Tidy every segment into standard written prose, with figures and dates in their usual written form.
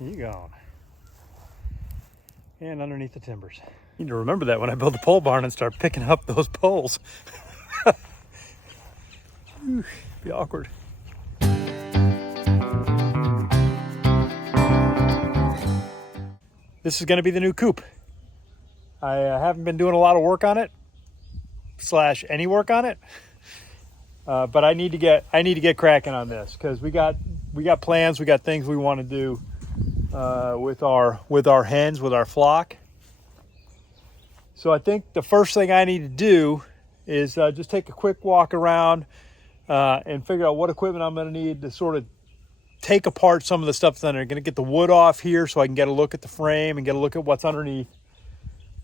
You go. And underneath the timbers. Need to remember that when I build the pole barn and start picking up those poles. Be awkward. This is going to be the new Coop. I haven't been doing a lot of work on it, / any work on it, but I need to get cracking on this because we got plans, we got things we want to do with our hens, with our flock. So I think the first thing I need to do is just take a quick walk around and figure out what equipment I'm going to need to sort of take apart some of the stuff that I'm going to get the wood off here so I can get a look at the frame and get a look at what's underneath,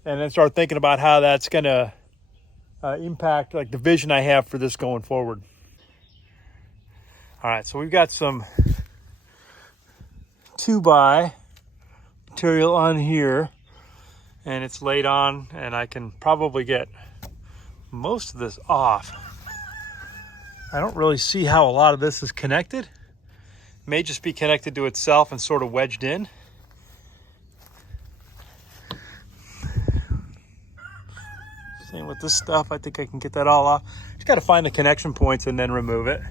and then start thinking about how that's going to impact like the vision I have for this going forward. All right, so we've got some 2x material on here, and it's laid on, and I can probably get most of this off. I don't really see how a lot of this is connected. It may just be connected to itself and sort of wedged in. Same with this stuff. I think I can get that all off. Just got to find the connection points and then remove it.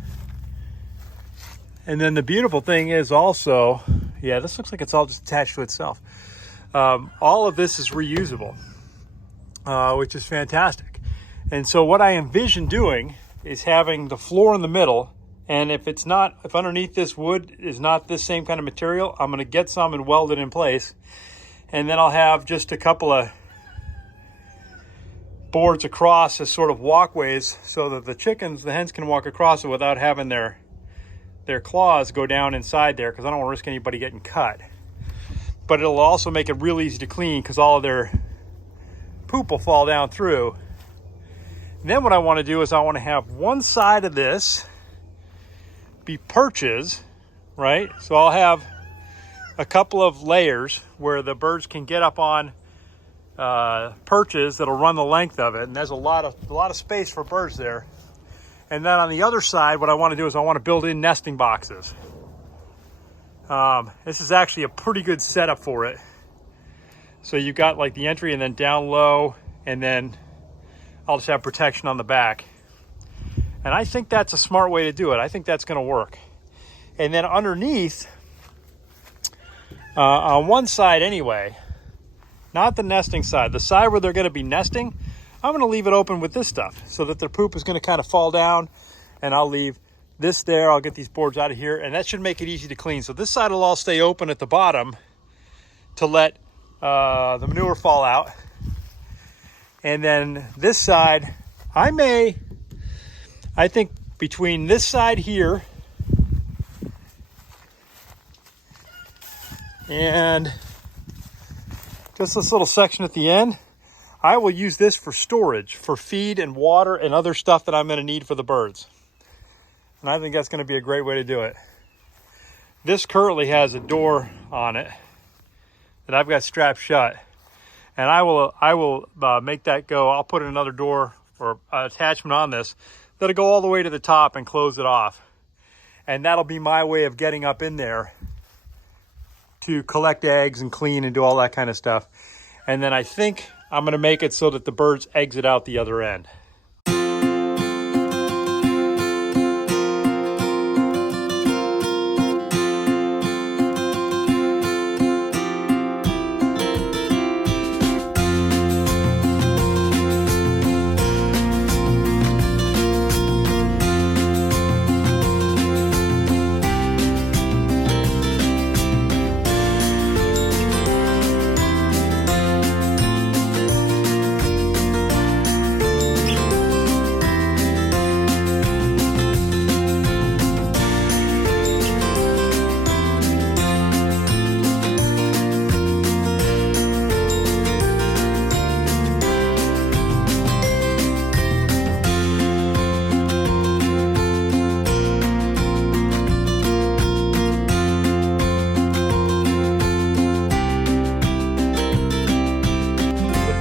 And then the beautiful thing is also, yeah, this looks like it's all just attached to itself. All of this is reusable, which is fantastic. And so what I envision doing is having the floor in the middle, and if underneath this wood is not this same kind of material, I'm going to get some and weld it in place. And then I'll have just a couple of boards across as sort of walkways so that the hens can walk across it without having their claws go down inside there, because I don't want to risk anybody getting cut. But it'll also make it real easy to clean because all of their poop will fall down through. And then what I want to do is I want to have one side of this be perches, right? So I'll have a couple of layers where the birds can get up on perches that'll run the length of it, and there's a lot of space for birds there. And then on the other side, what I want to do is I want to build in nesting boxes. This is actually a pretty good setup for it. So you've got like the entry and then down low, and then I'll just have protection on the back. And I think that's a smart way to do it. I think that's going to work. And then underneath, on one side anyway, not the nesting side, the side where they're going to be nesting, I'm going to leave it open with this stuff so that their poop is going to kind of fall down, and I'll leave this there. I'll get these boards out of here, and that should make it easy to clean. So this side will all stay open at the bottom to let the manure fall out. And then this side, I think between this side here and just this little section at the end, I will use this for storage, for feed and water and other stuff that I'm going to need for the birds. And I think that's going to be a great way to do it. This currently has a door on it that I've got strapped shut. And I will make that go. I'll put another door or attachment on this that'll go all the way to the top and close it off. And that'll be my way of getting up in there to collect eggs and clean and do all that kind of stuff. And then I think I'm going to make it so that the birds exit out the other end.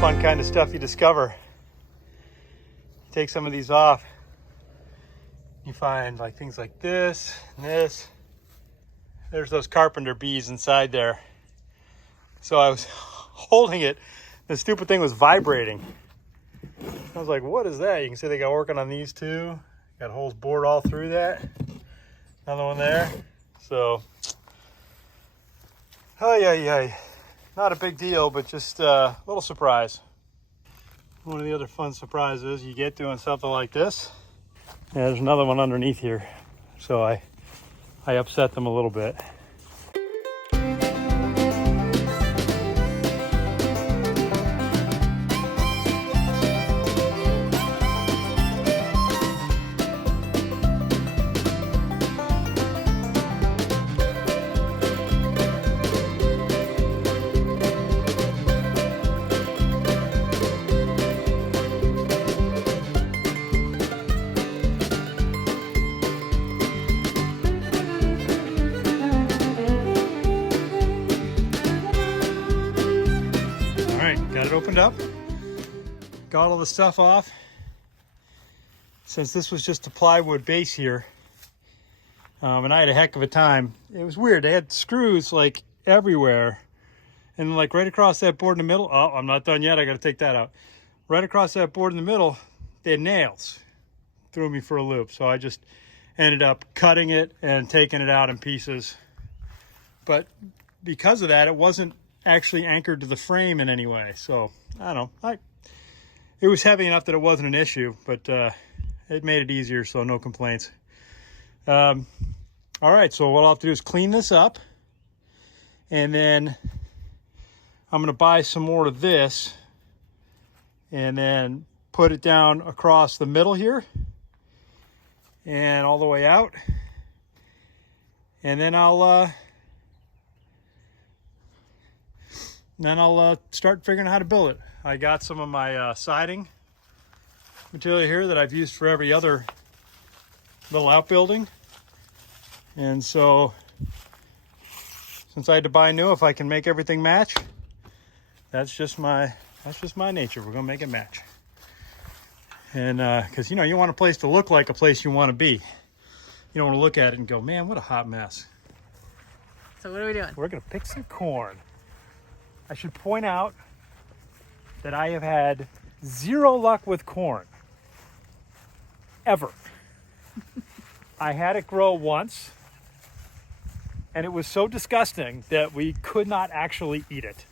Fun kind of stuff you discover. Take some of these off, you find like things like this and this. There's those Carpenter Bees inside there. So I was holding it. The stupid thing was vibrating. I was like, what is that? You can see they got working on these two. Got holes bored all through that. Another one there. So, not a big deal, but just a little surprise. One of the other fun surprises you get doing something like this. Yeah, there's another one underneath here. So I upset them a little bit. Got it opened up, got all the stuff off. Since this was just a plywood base here, and I had a heck of a time. It was weird, they had screws like everywhere, and like right across that board in the middle, oh, I'm not done yet, I gotta take that out. Right across that board in the middle, they had nails. Threw me for a loop, so I just ended up cutting it and taking it out in pieces. But because of that, it wasn't actually anchored to the frame in any way. So I don't know, it was heavy enough that it wasn't an issue, but it made it easier, so no complaints. All right, so what I'll have to do is clean this up, and then I'm gonna buy some more of this and then put it down across the middle here and all the way out, and then I'll start figuring out how to build it. I got some of my siding material here that I've used for every other little outbuilding. And so, since I had to buy new, if I can make everything match, that's just my nature. We're gonna make it match. And because you want a place to look like a place you want to be. You don't want to look at it and go, man, what a hot mess. So what are we doing? We're gonna pick some corn. I should point out that I have had zero luck with corn, ever. I had it grow once, and it was so disgusting that we could not actually eat it.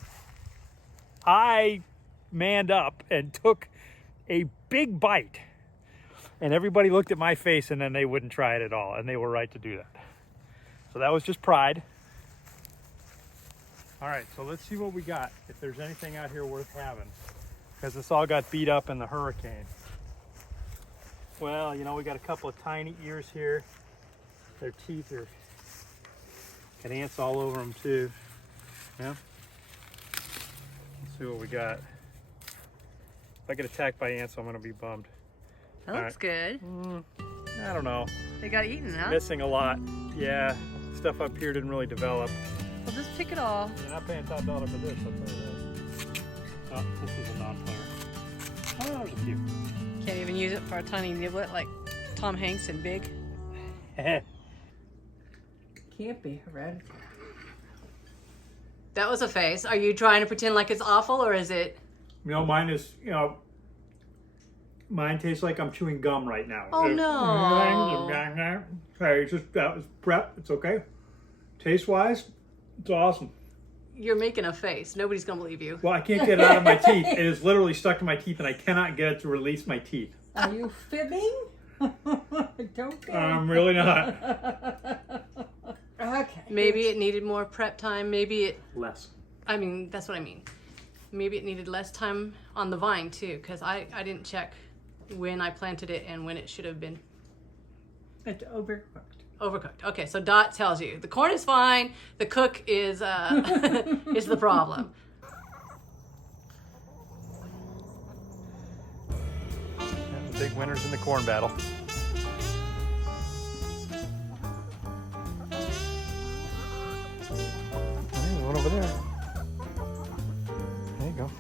I manned up and took a big bite, and everybody looked at my face, and then they wouldn't try it at all, and they were right to do that. So that was just pride. All right, so let's see what we got, if there's anything out here worth having, because this all got beat up in the hurricane. Well, we got a couple of tiny ears here. Their teeth are, got ants all over them too. Yeah. Let's see what we got. If I get attacked by ants, I'm gonna be bummed. That looks good. I don't know. They got eaten, huh? Missing a lot. Yeah, stuff up here didn't really develop. Well, just pick it all. You're not paying top dollar for this, I'll tell you that. Oh, this is a non-player. Oh, there's a few. Can't even use it for a tiny niblet like Tom Hanks in Big. Can't be hereditary. That was a face. Are you trying to pretend like it's awful, or is it? Mine is, mine tastes like I'm chewing gum right now. Oh no. Hey, that was prep. It's okay. Taste-wise, it's awesome. You're making a face. Nobody's gonna believe you. Well, I can't get it out of my teeth. It is literally stuck to my teeth, and I cannot get it to release my teeth. Are you fibbing? Don't be. I'm really not. Okay. Maybe it needed more prep time. Maybe it. Less. I mean, that's what I mean. Maybe it needed less time on the vine too, because I didn't check when I planted it and when it should have been. It's overcooked. Overcooked. Okay, so Dot tells you the corn is fine. The cook is is the problem. And the big winners in the corn battle. There's one over there. There you go.